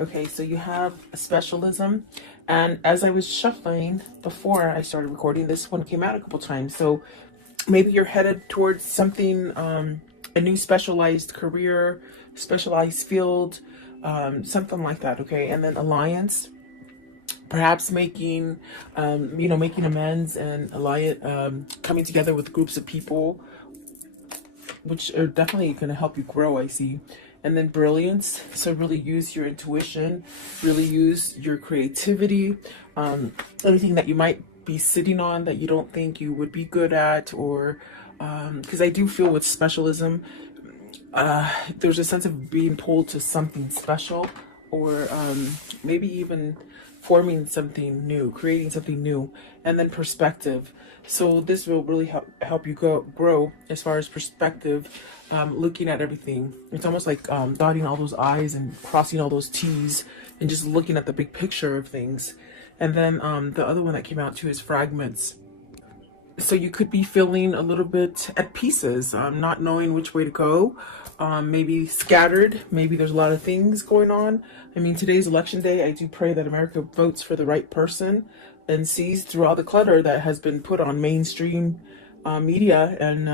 Okay, so you have a specialism, and as I was shuffling before I started recording, this one came out a couple times. So maybe you're headed towards something, a new specialized career, specialized field, something like that. Okay, and then alliance, perhaps making, making amends and alliance, coming together with groups of people, which are definitely going to help you grow, I see. And then brilliance, so really use your intuition, really use your creativity, anything that you might be sitting on that you don't think you would be good at, or because I do feel with specialism, there's a sense of being pulled to something special, or maybe even forming something new, creating something new. And then perspective, so this will really help you grow as far as perspective, looking at everything. It's almost like dotting all those I's and crossing all those T's and just looking at the big picture of things. And then the other one that came out too is fragments. So you could be feeling a little bit at pieces, not knowing which way to go, maybe scattered, maybe there's a lot of things going on. I mean, today's election day. I do pray that America votes for the right person and sees through all the clutter that has been put on mainstream media. And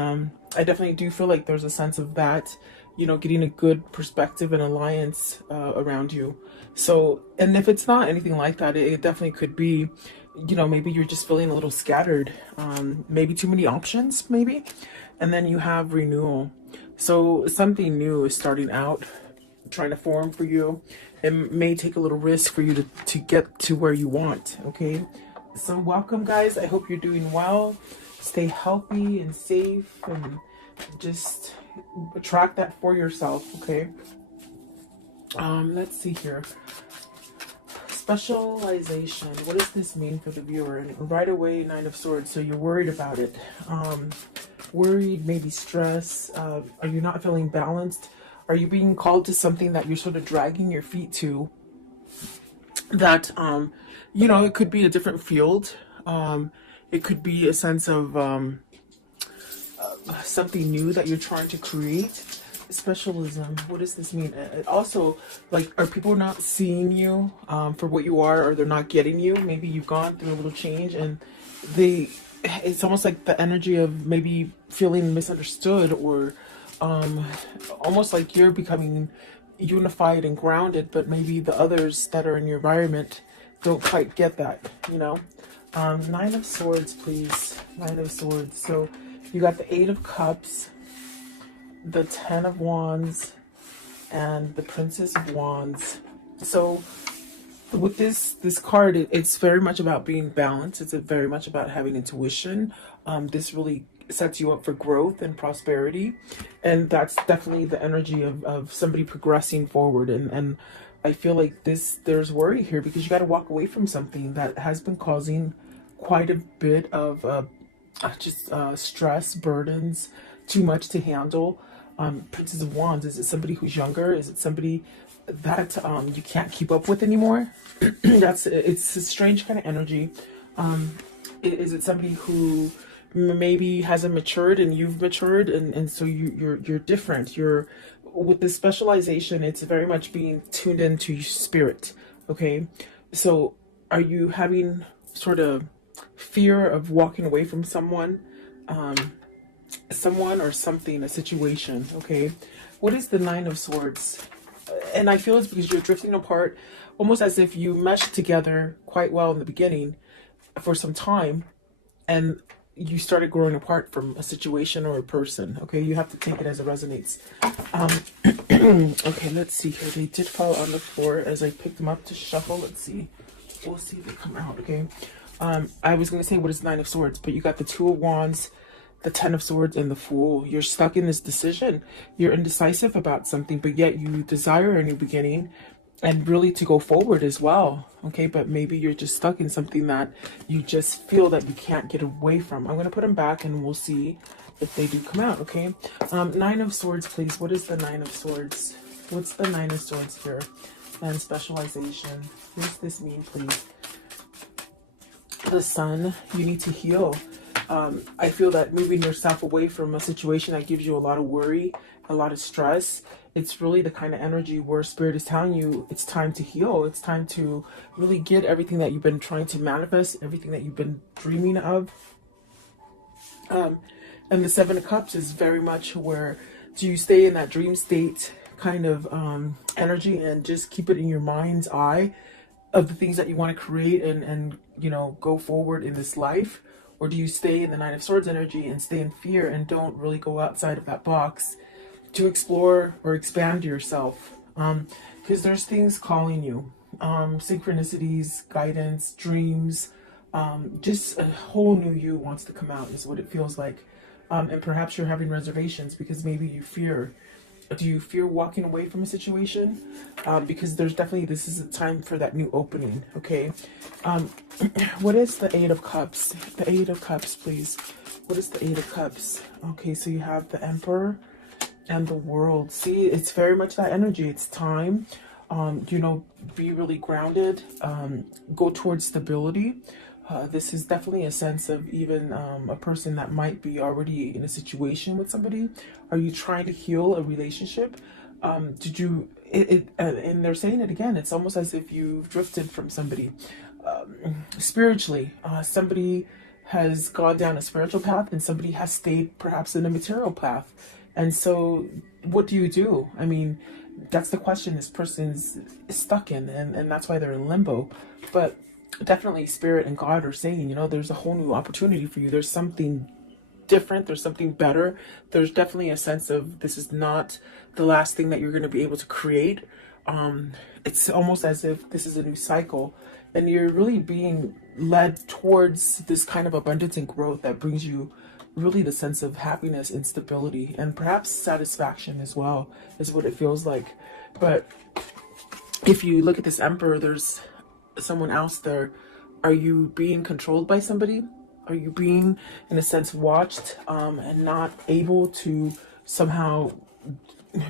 I definitely do feel like there's a sense of that, getting a good perspective and alliance around you. So, and if it's not anything like that, it definitely could be, maybe you're just feeling a little scattered, maybe too many options, maybe. And then you have renewal. So something new is starting out, trying to form for you. It may take a little risk for you to get to where you want, okay? So welcome, guys. I hope you're doing well. Stay healthy and safe, and just attract that for yourself, okay? Let's see here. Specialization. What does this mean for the viewer? And right away, Nine of Swords. So you're worried about it. Worried, maybe stress. Are you not feeling balanced? Are you being called to something that you're sort of dragging your feet to? That, it could be a different field. It could be a sense of something new that you're trying to create. Specialism. What does this mean? Also, like, are people not seeing you for what you are, or they're not getting you? Maybe you've gone through a little change, and it's almost like the energy of maybe feeling misunderstood, or almost like you're becoming unified and grounded, but maybe the others that are in your environment don't quite get that, Nine of Swords, please. Nine of Swords. So you got the Eight of Cups, the Ten of Wands, and the Princess of Wands. So with this card, it's very much about being balanced. It's very much about having intuition. This really sets you up for growth and prosperity, and that's definitely the energy of somebody progressing forward. And I feel like there's worry here, because you got to walk away from something that has been causing quite a bit of stress, burdens, too much to handle. Princess of Wands, is it somebody who's younger? Is it somebody that you can't keep up with anymore? It's a strange kind of energy. Is it somebody who maybe hasn't matured and you've matured, and so you're different? You're with this specialization, it's very much being tuned into your spirit, okay? So are you having sort of fear of walking away from someone or something, a situation, okay? What is the Nine of Swords? And I feel it's because you're drifting apart, almost as if you meshed together quite well in the beginning for some time, and you started growing apart from a situation or a person, okay? You have to take it as it resonates. Okay, let's see here. They did fall on the floor as I picked them up to shuffle. Let's see. We'll see if they come out, okay? I was going to say, what is Nine of Swords? But you got the Two of Wands, the Ten of Swords, and the Fool. You're stuck in this decision. You're indecisive about something, but yet you desire a new beginning and really to go forward as well, okay? But maybe you're just stuck in something that you just feel that you can't get away from. I'm going to put them back, and we'll see if they do come out, okay? Nine of Swords, please. What is the Nine of Swords? What's the Nine of Swords here? And specialization. What does this mean, please? The Sun. You need to heal. I feel that moving yourself away from a situation that gives you a lot of worry, a lot of stress, It's really the kind of energy where spirit is telling you it's time to heal. It's time to really get everything that you've been trying to manifest, everything that you've been dreaming of. And the Seven of Cups is very much where do you stay in that dream state kind of energy and just keep it in your mind's eye of the things that you want to create and you know, go forward in this life? Or do you stay in the Nine of Swords energy and stay in fear and don't really go outside of that box to explore or expand yourself? Because there's things calling you, synchronicities, guidance, dreams, just a whole new you wants to come out is what it feels like. And perhaps you're having reservations because maybe you fear. Do you fear walking away from a situation? Because there's definitely, this is a time for that new opening, okay? What is the Eight of Cups? The Eight of Cups, please. What is the Eight of Cups? Okay, so you have the Emperor and the World. See, it's very much that energy. It's time, you know, be really grounded, go towards stability. This is definitely a sense of even a person that might be already in a situation with somebody. Are you trying to heal a relationship? Did you, and they're saying it again, it's almost as if you've drifted from somebody spiritually. Somebody has gone down a spiritual path and somebody has stayed perhaps in a material path. And so what do you do? I mean, that's the question this person's stuck in, and that's why they're in limbo. But definitely spirit and God are saying, you know, there's a whole new opportunity for you. There's something different. There's something better. There's definitely a sense of this is not the last thing that you're going to be able to create. It's almost as if this is a new cycle and you're really being led towards this kind of abundance and growth that brings you really the sense of happiness and stability and perhaps satisfaction as well is what it feels like. But if you look at this Emperor, there's someone else there. Are you being controlled by somebody? Are you being, in a sense, watched and not able to somehow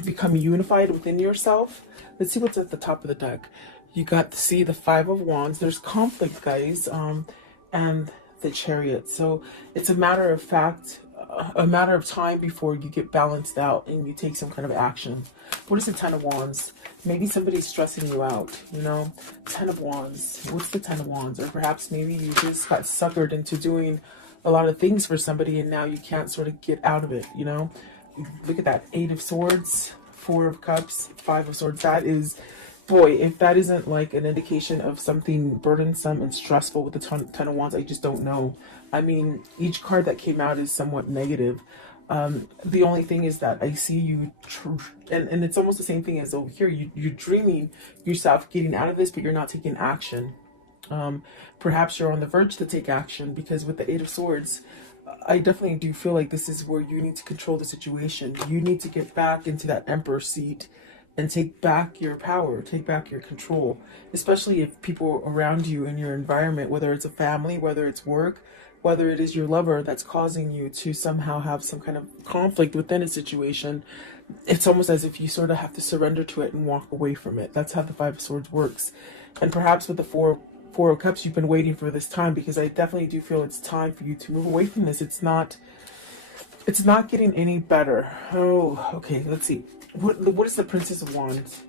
become unified within yourself? Let's see what's at the top of the deck. You got to see the Five of Wands. There's conflict, guys, and the Chariot. So it's a matter of fact, a matter of time before you get balanced out and you take some kind of action. What is the Ten of Wands? Maybe somebody's stressing you out, you know? Ten of Wands. What's the Ten of Wands? Or perhaps maybe you just got suckered into doing a lot of things for somebody and now you can't sort of get out of it, you know? Look at that. Eight of Swords, Four of Cups, Five of Swords. That is, boy, if that isn't like an indication of something burdensome and stressful with the Ten of Wands, I just don't know. I mean, each card that came out is somewhat negative. The only thing is that I see you, and it's almost the same thing as over here. You're dreaming yourself getting out of this, but you're not taking action. Perhaps you're on the verge to take action because with the Eight of Swords, I definitely do feel like this is where you need to control the situation. You need to get back into that Emperor seat and take back your power, take back your control, especially if people around you in your environment, whether it's a family, whether it's work, whether it is your lover that's causing you to somehow have some kind of conflict within a situation. It's almost as if you sort of have to surrender to it and walk away from it. That's how the Five of Swords works. And perhaps with the Four of Cups, you've been waiting for this time, because I definitely do feel it's time for you to move away from this. It's not getting any better. Oh, okay, let's see. What is the Princess of Wands?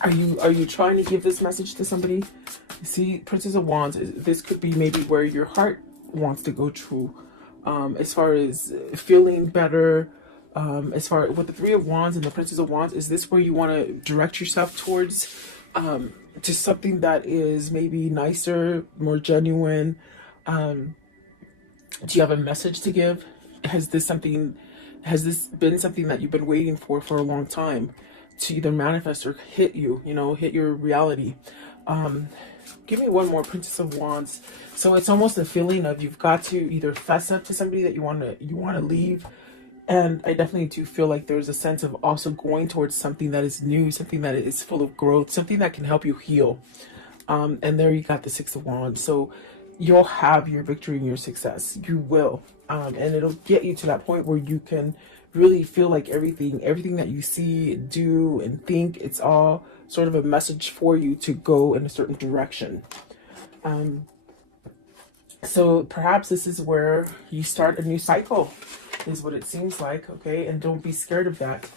Are you trying to give this message to somebody? See, Princess of Wands, this could be maybe where your heart wants to go to, as far as feeling better, as far with the Three of Wands and the Princess of Wands. Is this where you want to direct yourself towards, to something that is maybe nicer, more genuine? Do you have a message to give? Has this been something that you've been waiting for a long time to either manifest or hit you, hit your reality? Give me one more, Princess of Wands. So it's almost a feeling of you've got to either fess up to somebody that you want to leave. And I definitely do feel like there's a sense of also going towards something that is new, something that is full of growth, something that can help you heal. And there you got the Six of Wands. So you'll have your victory and your success. You will. And it'll get you to that point where you can really feel like everything that you see, do, and think, it's all sort of a message for you to go in a certain direction. So perhaps this is where you start a new cycle, is what it seems like, okay? And don't be scared of that.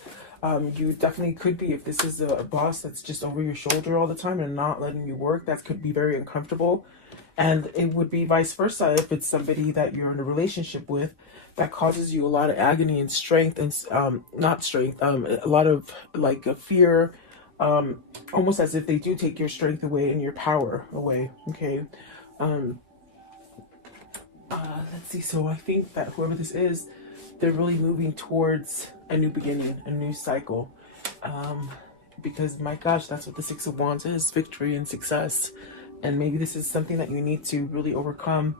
You definitely could be, if this is a boss that's just over your shoulder all the time and not letting you work, that could be very uncomfortable. And it would be vice versa if it's somebody that you're in a relationship with that causes you a lot of agony and strength and not strength, a lot of like a fear, almost as if they do take your strength away and your power away. Okay. Let's see. So I think that whoever this is, they're really moving towards a new beginning, a new cycle. Because my gosh, that's what the Six of Wands is, victory and success. And maybe this is something that you need to really overcome,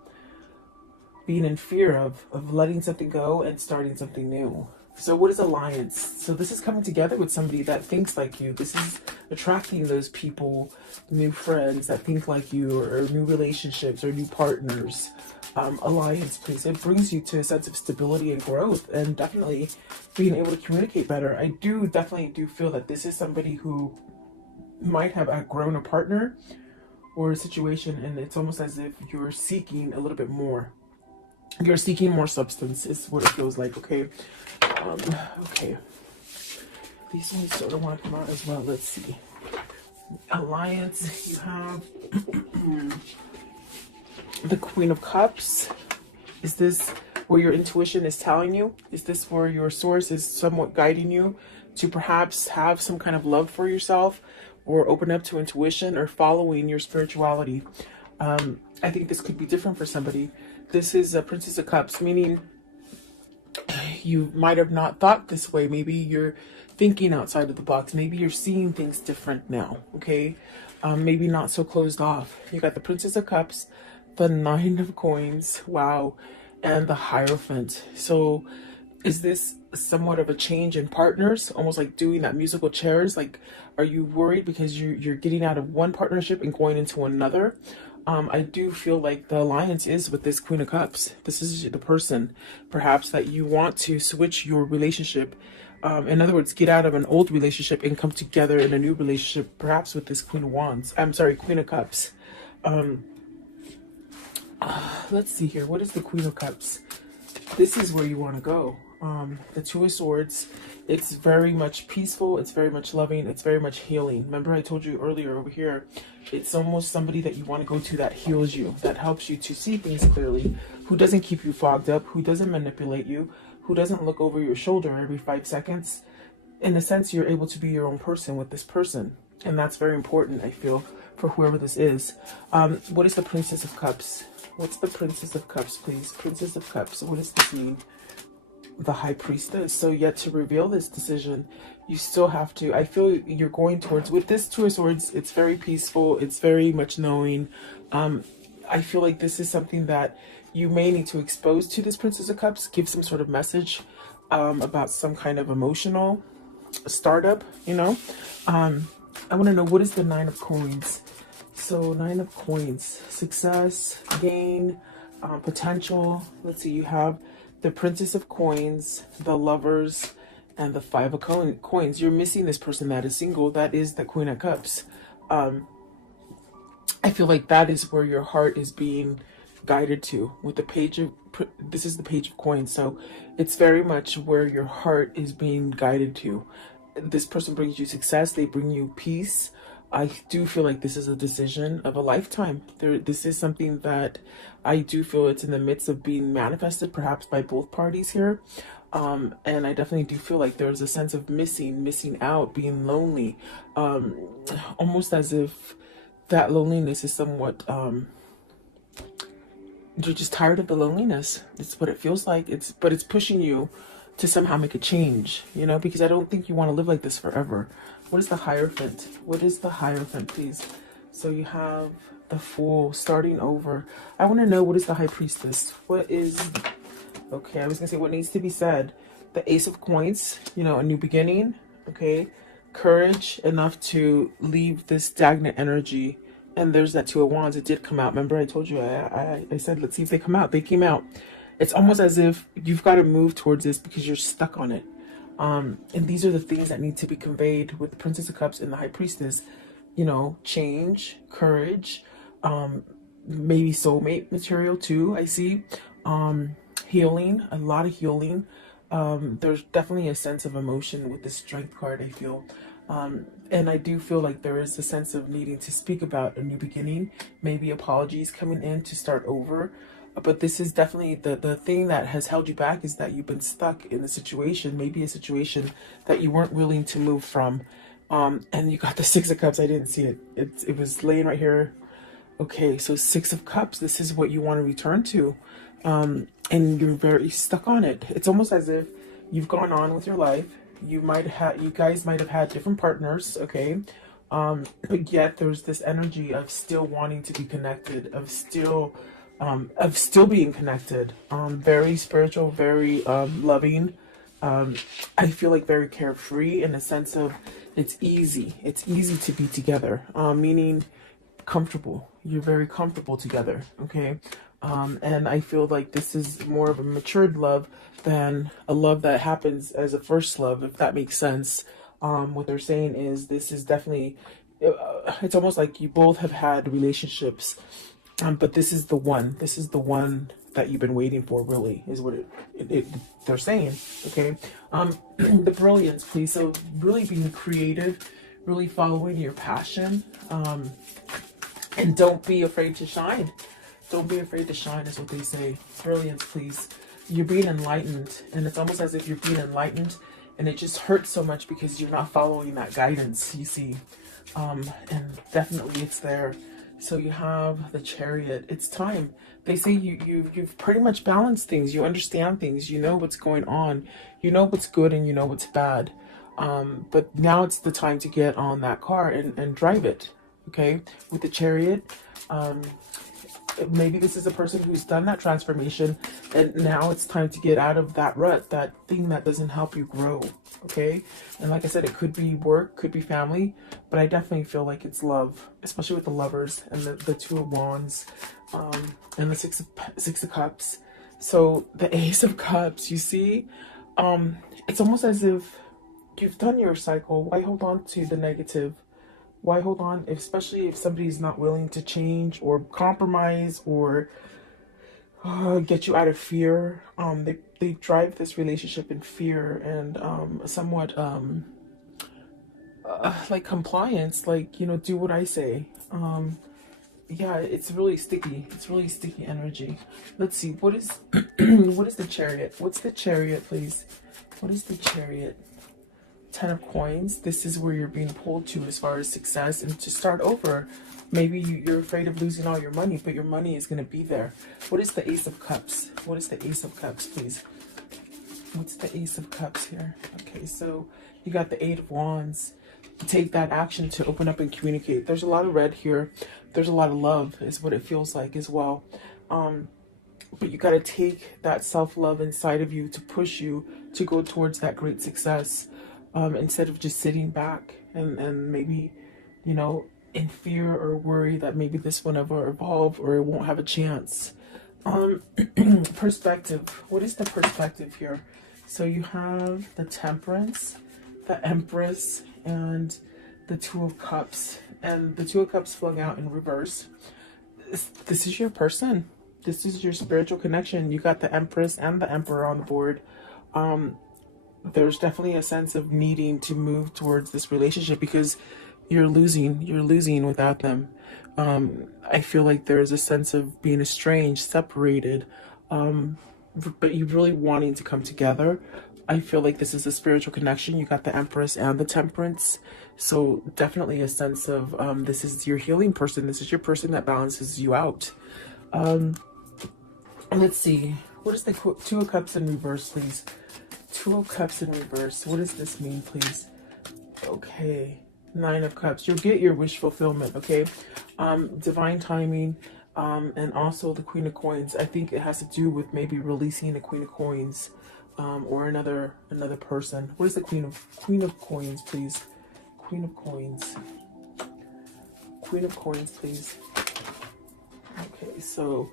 being in fear of letting something go and starting something new. So what is alliance? So this is coming together with somebody that thinks like you. This is attracting those people, new friends that think like you, or new relationships or new partners. Alliance, please. It brings you to a sense of stability and growth, and definitely being able to communicate better. I definitely do feel that this is somebody who might have outgrown a partner or a situation, and it's almost as if you're seeking a little bit more. You're seeking more substance is what it feels like. Okay. Okay. These ones sort of want to come out as well. Let's see. Alliance, you have the Queen of Cups. Is this where your intuition is telling you? Is this where your source is somewhat guiding you to perhaps have some kind of love for yourself, or open up to intuition, or following your spirituality? I think this could be different for somebody. This is a Princess of Cups, meaning you might have not thought this way. Maybe you're thinking outside of the box. Maybe you're seeing things different now, okay? Maybe not so closed off. You got the Princess of Cups, the Nine of Coins, wow, and the Hierophant. So is this somewhat of a change in partners, almost like doing that musical chairs? Like, are you worried because you're getting out of one partnership and going into another? I do feel like the alliance is with this Queen of Cups. This is the person, perhaps, that you want to switch your relationship. In other words, get out of an old relationship and come together in a new relationship, perhaps with this Queen of Wands. I'm sorry, Queen of Cups. Let's see here. What is the Queen of Cups? This is where you want to go. The Two of Swords, it's very much peaceful, it's very much loving, it's very much healing. Remember I told you earlier over here, it's almost somebody that you want to go to that heals you, that helps you to see things clearly, who doesn't keep you fogged up, who doesn't manipulate you, who doesn't look over your shoulder every 5 seconds. In a sense, you're able to be your own person with this person, and that's very important, I feel, for whoever this is. What is the Princess of Cups? What's the Princess of Cups, please? Princess of Cups, what does this mean? The High Priestess. So yet to reveal this decision, you still have to, I feel you're going towards, with this Two of Swords, it's very peaceful, it's very much knowing. I feel like this is something that you may need to expose to this Princess of Cups, give some sort of message about some kind of emotional startup, you know. I want to know, what is the Nine of Coins? So Nine of Coins, success, gain, potential. Let's see, you have the Princess of Coins, the Lovers, and the Five of Coins. You're missing this person that is single. That is the Queen of Cups. I feel like that is where your heart is being guided to. With the Page of, this is the Page of Coins. So it's very much where your heart is being guided to. This person brings you success. They bring you peace. I do feel like this is a decision of a lifetime. This is something that I do feel it's in the midst of being manifested, perhaps by both parties here. And I definitely do feel like there's a sense of missing out, being lonely. Almost as if that loneliness is somewhat, you're just tired of the loneliness. It's what it feels like. But it's pushing you to somehow make a change, you know, because I don't think you want to live like this forever. What is the Hierophant? What is the Hierophant, please? So you have the Fool, starting over. I want to know, what is the High Priestess? What is, okay, I was going to say what needs to be said. The Ace of Coins, you know, a new beginning, okay? Courage enough to leave this stagnant energy. And there's that Two of Wands. It did come out. Remember I told you, I said, let's see if they come out. They came out. It's almost as if you've got to move towards this because you're stuck on it. And these are the things that need to be conveyed with the Princess of Cups and the High Priestess. You know, change, courage, maybe soulmate material too, I see. Healing, a lot of healing. There's definitely a sense of emotion with the Strength card, I feel. And I do feel like there is a sense of needing to speak about a new beginning, maybe apologies coming in to start over. But this is definitely the thing that has held you back, is that you've been stuck in a situation, maybe a situation that you weren't willing to move from. And you got the Six of Cups. I didn't see it. It was laying right here. Okay, so Six of Cups, this is what you want to return to. And you're very stuck on it. It's almost as if you've gone on with your life. You guys might have had different partners, okay? But yet there's this energy of still wanting to be connected, of still being connected. Very spiritual, very loving. I feel like very carefree, in a sense of it's easy. It's easy to be together, meaning comfortable. You're very comfortable together, okay? And I feel like this is more of a matured love than a love that happens as a first love, if that makes sense. What they're saying is this is definitely, it's almost like you both have had relationships, but this is the one. This is the one that you've been waiting for, really, is what they're saying, okay? The brilliance, please. So really being creative, really following your passion, and don't be afraid to shine. Don't be afraid to shine, is what they say. Brilliance, please. You're being enlightened, and it's almost as if you're being enlightened, and it just hurts so much because you're not following that guidance, you see. And definitely it's there. So you have the Chariot. It's time. They say you've pretty much balanced things. You understand things. You know what's going on. You know what's good and you know what's bad. But now it's the time to get on that car and drive it. Okay, with the Chariot. Maybe this is a person who's done that transformation, and now it's time to get out of that rut, that thing that doesn't help you grow. Okay, and like I said, it could be work, could be family, but I definitely feel like it's love, especially with the Lovers and the Two of Wands, and the Six of Cups. So the Ace of Cups, you see, it's almost as if you've done your cycle. Why hold on to the negative? Why hold on, especially if somebody's not willing to change or compromise or get you out of fear? They drive this relationship in fear and somewhat like compliance, like, you know, do what I say. Yeah, it's really sticky. It's really sticky energy. Let's see, what is what is the Chariot? What's the Chariot, please? What is the Chariot? Ten of Coins. This is where you're being pulled to as far as success and to start over. Maybe you're afraid of losing all your money, but your money is going to be there. What is the Ace of Cups? What is the Ace of Cups, please? What's the Ace of Cups here? Okay, so you got the Eight of Wands. Take that action to open up and communicate. There's a lot of red here. There's a lot of love, is what it feels like as well. But you got to take that self-love inside of you to push you to go towards that great success. Instead of just sitting back and maybe, you know, in fear or worry that maybe this will never evolve or it won't have a chance. Perspective. What is the perspective here? So you have the Temperance, the Empress, and the Two of Cups. And the Two of Cups flung out in reverse. This is your person. This is your spiritual connection. You got the Empress and the Emperor on the board. There's definitely a sense of needing to move towards this relationship because you're losing without them. I feel like there's a sense of being estranged, separated, but you really wanting to come together. I feel like this is a spiritual connection. You got the Empress and the Temperance. So definitely a sense of this is your healing person. This is your person that balances you out. Let's see. What is the Two of Cups in reverse, please? Two of Cups in reverse. What does this mean, please? Okay. Nine of Cups. You'll get your wish fulfillment, okay? Divine timing, and also the Queen of Coins. I think it has to do with maybe releasing the Queen of Coins, or another person. What is the Queen of Coins, please? Queen of Coins. Queen of Coins, please. Okay, so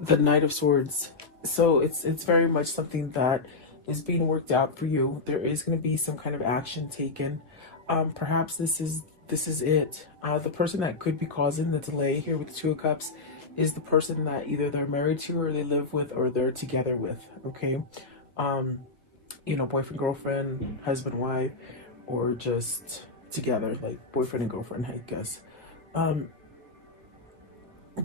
the Knight of Swords. So it's very much something that is being worked out for you. There is going to be some kind of action taken. Perhaps this is it. The person that could be causing the delay here with the Two of Cups is the person that either they're married to or they live with or they're together with. Okay. you know, boyfriend, girlfriend, husband, wife, or just together, like boyfriend and girlfriend, I guess. Um,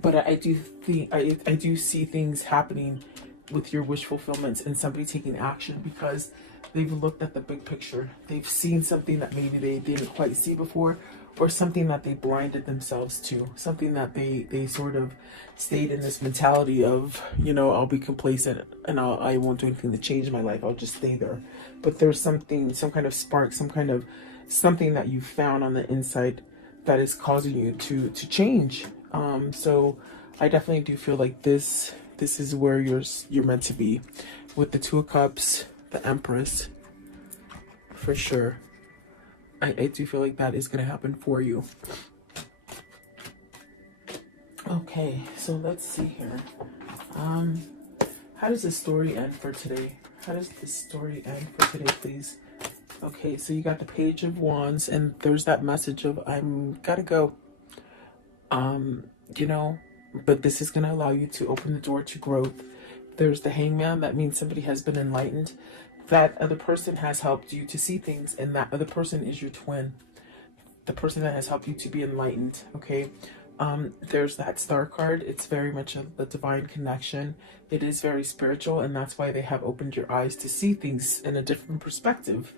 but I do think I do see things happening with your wish fulfillments and somebody taking action because they've looked at the big picture. They've seen something that maybe they didn't quite see before, or something that they blinded themselves to, something that they sort of stayed in this mentality of, you know, I'll be complacent and I won't do anything to change my life. I'll just stay there. But there's something, some kind of spark, some kind of something that you found on the inside that is causing you to change. So I definitely do feel like this is where you're meant to be, with the Two of Cups, the Empress, for sure. I do feel like that is going to happen for you. Okay, so let's see here. How does the story end for today? How does the story end for today, please? Okay, so you got the Page of Wands, and there's that message of I'm gotta go. You know, but this is gonna allow you to open the door to growth. There's the Hangman, that means somebody has been enlightened. That other person has helped you to see things, and that other person is your twin. The person that has helped you to be enlightened, okay? There's that Star card. It's very much a divine connection. It is very spiritual, and that's why they have opened your eyes to see things in a different perspective.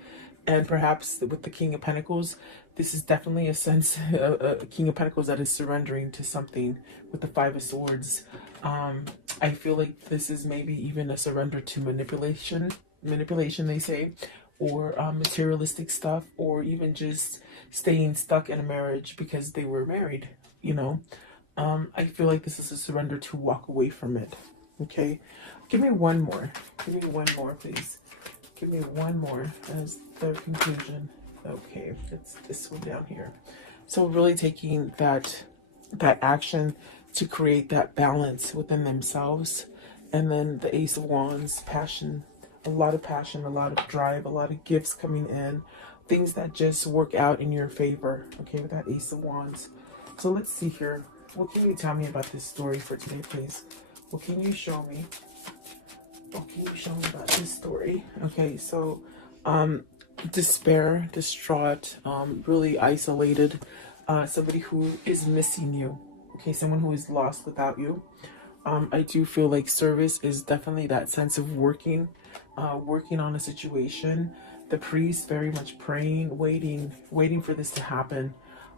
And perhaps with the King of Pentacles, this is definitely a sense, a King of Pentacles that is surrendering to something with the Five of Swords. I feel like this is maybe even a surrender to manipulation they say, or materialistic stuff, or even just staying stuck in a marriage because they were married, you know. I feel like this is a surrender to walk away from it. Okay, give me one more. Give me one more, please. Give me one more as the conclusion. Okay, it's this one down here. So really taking that action to create that balance within themselves. And then the Ace of Wands, passion, a lot of drive, a lot of gifts coming in, things that just work out in your favor. Okay, with that Ace of Wands. So let's see here. What can you tell me about this story for today, please? What can you show me? What can you show me about this story? Okay, so despair, distraught, really isolated, somebody who is missing you. Okay, someone who is lost without you. I do feel like service is definitely that sense of working on a situation. The priest very much praying, waiting for this to happen.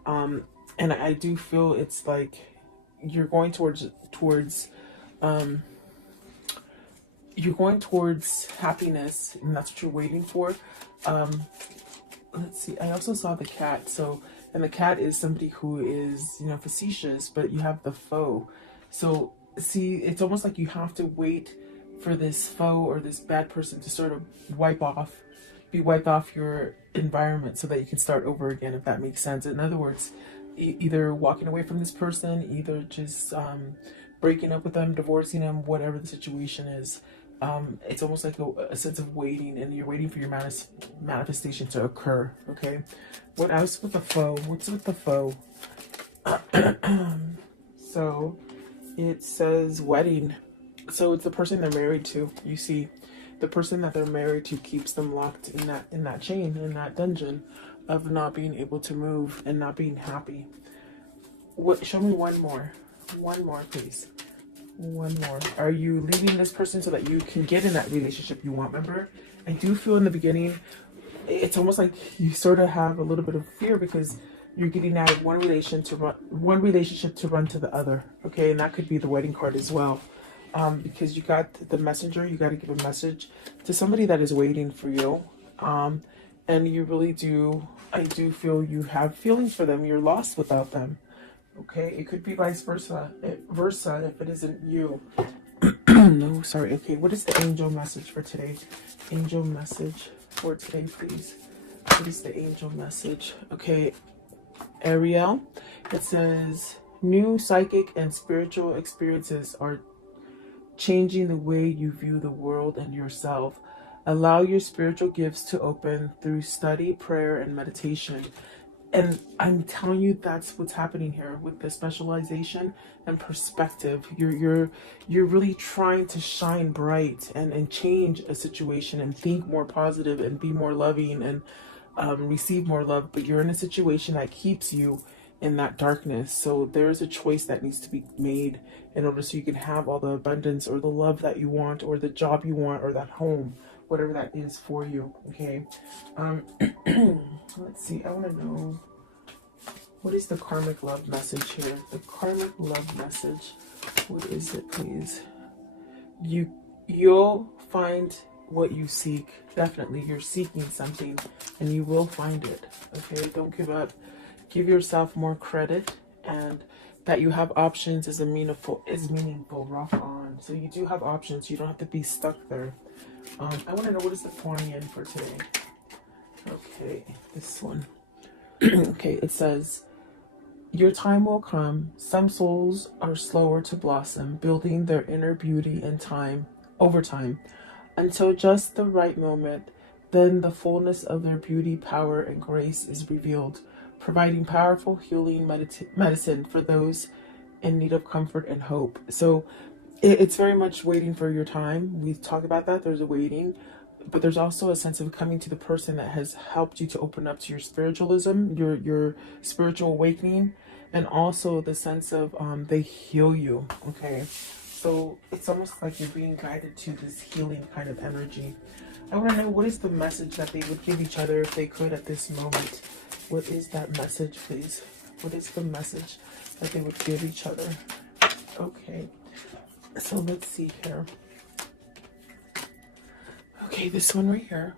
And I do feel it's like you're going towards you're going towards happiness, and that's what you're waiting for. Let's see, I also saw the cat. So, and the cat is somebody who is, you know, facetious, but you have the foe. So see, it's almost like you have to wait for this foe or this bad person to sort of wipe off your environment so that you can start over again, if that makes sense. In other words, either walking away from this person, either just breaking up with them, divorcing them, whatever the situation is. It's almost like a sense of waiting, and you're waiting for your manifestation to occur. Okay, what else with the foe? What's with the foe? So it says wedding. So it's the person they're married to. You see, the person that they're married to keeps them locked in that chain, in that dungeon of not being able to move and not being happy. What? Show me one more, please. One more. Are you leaving this person so that you can get in that relationship you want? Remember, I do feel in the beginning, it's almost like you sort of have a little bit of fear because you're getting out of one relationship to run to the other. Okay, and that could be the wedding card as well. Because you got the messenger, you got to give a message to somebody that is waiting for you. And you really do, I do feel you have feelings for them. You're lost without them. Okay, it could be vice versa if it isn't you. No, sorry. Okay, what is the angel message for today? Angel message for today, please. What is the angel message? Okay, Ariel, it says new psychic and spiritual experiences are changing the way you view the world and yourself. Allow your spiritual gifts to open through study, prayer, and meditation. And I'm telling you, that's what's happening here with the specialization and perspective. You're really trying to shine bright and change a situation and think more positive and be more loving and receive more love. But you're in a situation that keeps you in that darkness. So there is a choice that needs to be made in order so you can have all the abundance or the love that you want or the job you want or that home, whatever that is for you. Okay. Let's see. I want to know, what is the karmic love message here? The karmic love message. What is it, please? You'll find what you seek. Definitely, you're seeking something, and you will find it. Okay. Don't give up. Give yourself more credit, and that you have options is meaningful. Rock on. So you do have options. You don't have to be stuck there. I want to know, what is the Quanian for today? Okay, this one. Okay, it says, your time will come. Some souls are slower to blossom, building their inner beauty in time, over time, until just the right moment. Then the fullness of their beauty, power, and grace is revealed, providing powerful healing medicine for those in need of comfort and hope. So it's very much waiting for your time. We talk about that. There's a waiting, but there's also a sense of coming to the person that has helped you to open up to your spiritualism, your spiritual awakening, and also the sense of they heal you. Okay, so it's almost like you're being guided to this healing kind of energy. I want to know, what is the message that they would give each other if they could at this moment? What is that message, please? What is the message that they would give each other? Okay, so let's see here. Okay, this one right here.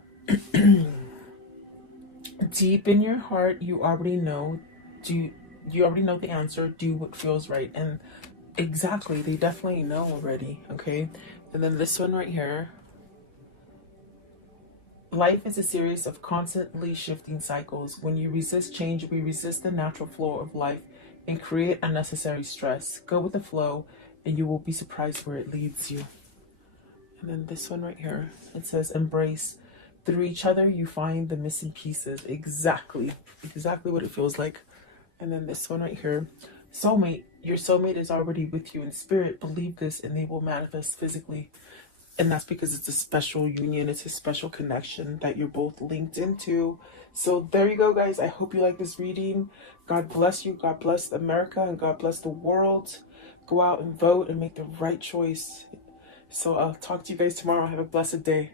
Deep in your heart, you already know. You already know the answer. Do what feels right. And exactly, they definitely know already. Okay, and then this one right here. Life is a series of constantly shifting cycles. When you resist change, we resist the natural flow of life and create unnecessary stress. Go with the flow, and you will be surprised where it leads you. And then this one right here, it says, embrace. Through each other, you find the missing pieces. Exactly what it feels like. And then this one right here, soulmate. Your soulmate is already with you in spirit. Believe this, and they will manifest physically. And that's because it's a special union. It's a special connection that you're both linked into. So there you go, guys. I hope you like this reading. God bless you. God bless America, and God bless the world. Go out and vote and make the right choice. So I'll talk to you guys tomorrow. Have a blessed day.